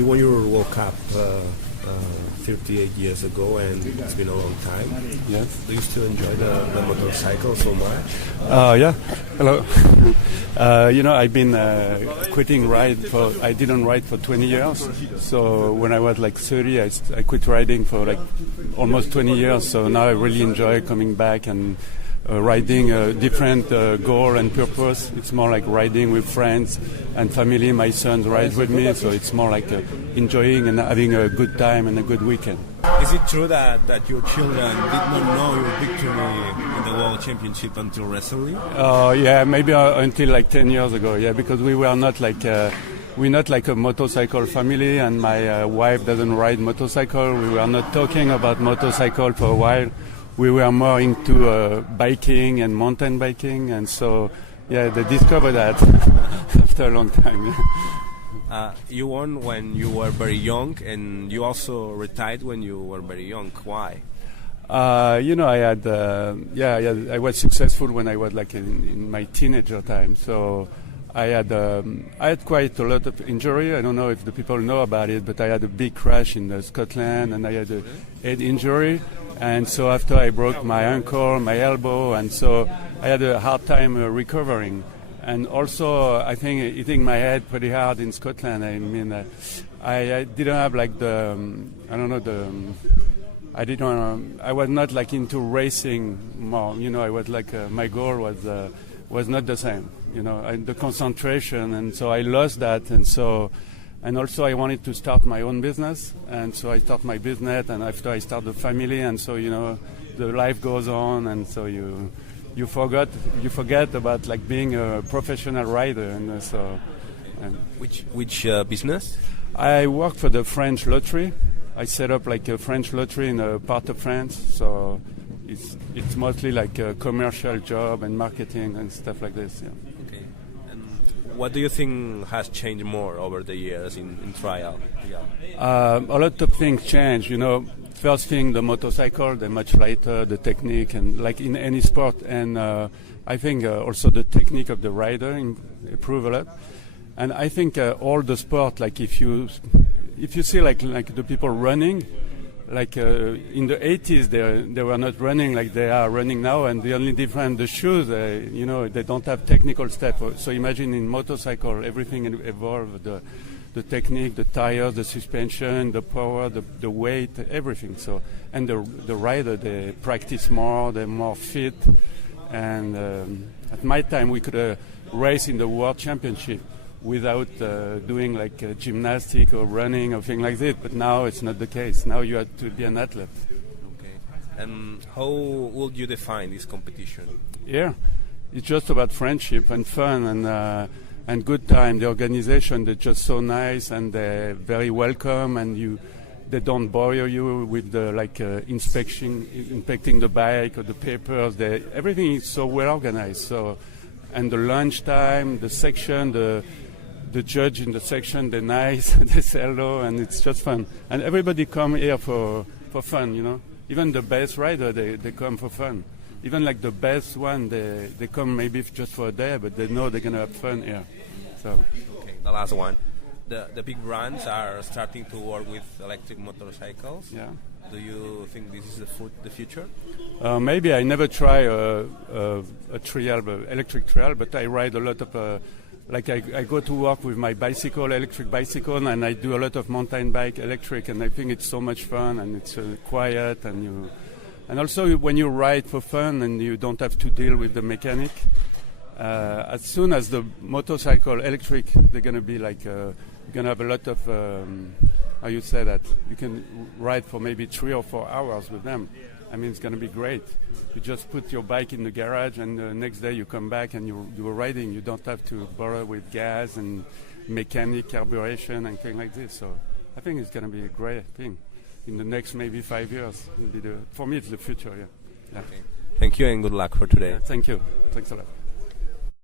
You won your World Cup 38 years ago, and it's been a long time. Yes. Do you still enjoy the motorcycle so much? Yeah. Hello. I've been quitting ride I didn't ride for 20 years. So when I was like 30, I quit riding for like almost 20 years. So now I really enjoy coming back and riding a different goal and purpose. It's more like riding with friends and family. My son rides with me, so it's more like enjoying and having a good time and a good weekend. Is it true that your children did not know your victory in the World Championship until recently? Yeah, maybe until like 10 years ago, yeah, because we were not like... we're not like a motorcycle family, and my wife doesn't ride motorcycle. We were not talking about motorcycle for a while. We were more into biking and mountain biking, and so, yeah, they discovered that after a long time. You won when you were very young, and you also retired when you were very young. Why? I had, I was successful when I was like in my teenager time. So I had quite a lot of injury. I don't know if the people know about it, but I had a big crash in Scotland, and I had a head injury. And so after I broke my ankle, my elbow, and so I had a hard time recovering. And also, I think hitting my head pretty hard in Scotland. I mean, I didn't have like I was not like into racing more. I was like my goal was not the same. And the concentration, and so I lost that, and also I wanted to start my own business, and so I start my business, and after I start the family, and so the life goes on, and so you forget about like being a professional rider, and so. Which business? I work for the French lottery. I set up like a French lottery in a part of France, so it's mostly like a commercial job and marketing and stuff like this. Yeah. What do you think has changed more over the years in trial? Yeah. A lot of things change. First thing, the motorcycle, they're much lighter, the technique, and like in any sport. And I think also the technique of the rider improve a lot. And I think all the sport, like if you see like the people running, like in the 80s, they were not running like they are running now, and the only difference, the shoes, they don't have technical stuff. So imagine in motorcycle, everything evolved, the technique, the tires, the suspension, the power, the weight, everything. So, and the rider, they practice more, they're more fit. And at my time, we could race in the World Championship without doing like gymnastic or running or things like that. But now it's not the case. Now you have to be an athlete. Okay. And how would you define this competition? Yeah, it's just about friendship and fun and good time. The organization, they're just so nice, and they're very welcome, and they don't bother you with the inspecting the bike or the papers. Everything is so well organized. So, and the lunch time, the section, the judge in the section, they're nice, they say hello, and it's just fun. And everybody come here for fun, Even the best rider, they come for fun. Even like the best one, they come maybe just for a day, but they know they're going to have fun here. So. Okay, the last one. The big brands are starting to work with electric motorcycles. Yeah. Do you think this is the future? Maybe. I never try a electric trail, but I ride a lot of... I go to work with my electric bicycle, and I do a lot of mountain bike electric, and I think it's so much fun, and it's quiet, and also when you ride for fun and you don't have to deal with the mechanic. As soon as the motorcycle electric, they're going to be like, you're going to have a lot of, how you say that, you can ride for maybe 3 or 4 hours with them. I mean, it's going to be great. You just put your bike in the garage, and the next day you come back and you're riding. You don't have to bother with gas and mechanic carburation and things like this. So I think it's going to be a great thing. In the next maybe 5 years, for me it's the future. Yeah. Okay. Thank you and good luck for today. Thank you. Thanks a lot.